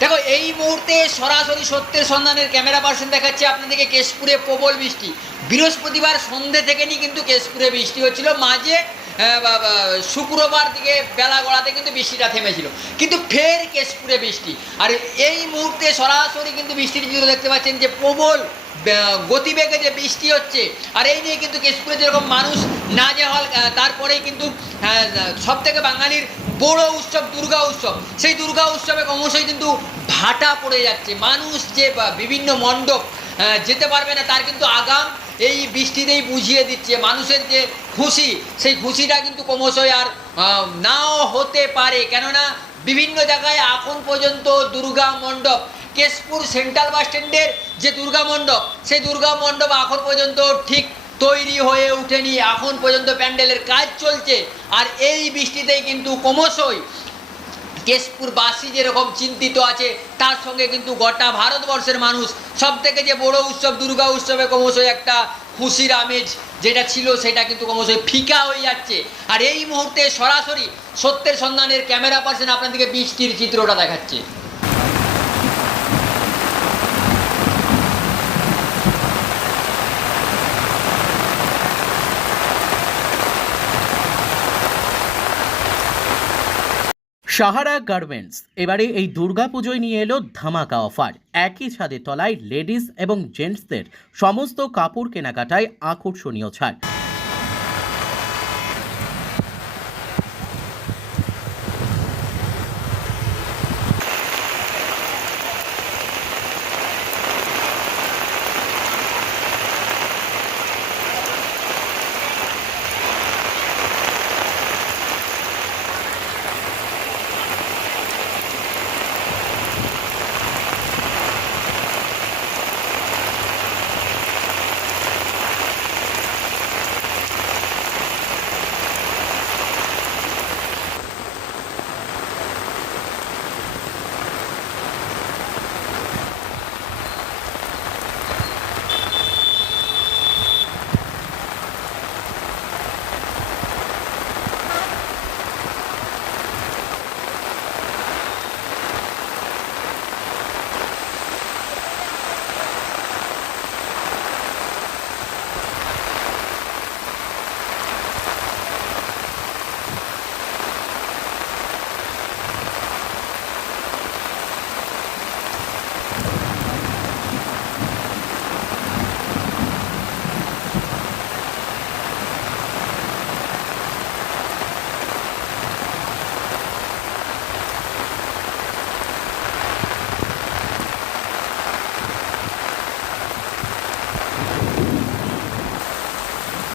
দেখো, এই মুহূর্তে সরাসরি সত্যের সন্ধানের ক্যামেরা পার্সন দেখাচ্ছে আপনাদেরকে কেশপুরে প্রবল বৃষ্টি। বৃহস্পতিবার সন্ধ্যে থেকে নিয়ে কিন্তু কেশপুরে বৃষ্টি হচ্ছিল। মাঝে শুক্রবার দিকে বেলা গড়াতে কিন্তু বৃষ্টিটা থেমেছিল। কিন্তু ফের কেশপুরে বৃষ্টি। আর এই মুহূর্তে সরাসরি কিন্তু বৃষ্টির চিত্র দেখতে পাচ্ছেন যে প্রবল গতিবেগে যে বৃষ্টি হচ্ছে, আর এই নিয়ে কিন্তু কেশপুরে যেরকম মানুষ না যে হল তারপরেই কিন্তু সব থেকে বাঙালির বড় উৎসব, দুর্গা উৎসব। সেই দুর্গা উৎসবে ক্রমশই কিন্তু ভাটা পড়ে যাচ্ছে। মানুষ যে বিভিন্ন মণ্ডপ যেতে পারবে না, তার কিন্তু আগাম এই বৃষ্টিতেই বুঝিয়ে দিচ্ছে। মানুষের যে খুশি, সেই খুশিটা কিন্তু ক্রমশই আর নাও হতে পারে। কেননা বিভিন্ন জায়গায় এখন পর্যন্ত দুর্গা মণ্ডপ, কেশপুর সেন্ট্রাল বাস স্ট্যান্ডের যে দুর্গা মণ্ডপ, সেই দুর্গা মণ্ডপ এখন পর্যন্ত ঠিক তৈরি হয়ে ওঠেনি এখন পর্যন্ত প্যান্ডেলের কাজ চলছে। আর এই বৃষ্টিতেই কিন্তু ক্রমশই কেশপুরবাসী যেরকম চিন্তিত আছে, তার সঙ্গে কিন্তু গোটা ভারতবর্ষের মানুষ সব থেকে যে বড় উৎসব দুর্গা উৎসবে ক্রমশই একটা খুশির আমেজ যেটা ছিল, সেটা কিন্তু ক্রমশই ফিকা হয়ে যাচ্ছে। আর এই মুহূর্তে সরাসরি সত্যের সন্ধানের ক্যামেরা পার্সন আপনাদেরকে বৃষ্টির চিত্রটা দেখাচ্ছে। সাহারা গার্মেন্টস। এবারে এই দুর্গাপুজোয় নিয়ে এলো ধামাকা অফার। একই ছাদের তলায় লেডিস এবং জেন্টসদের সমস্ত কাপড় কেনাকাটায় আকর্ষণীয় ছাড়।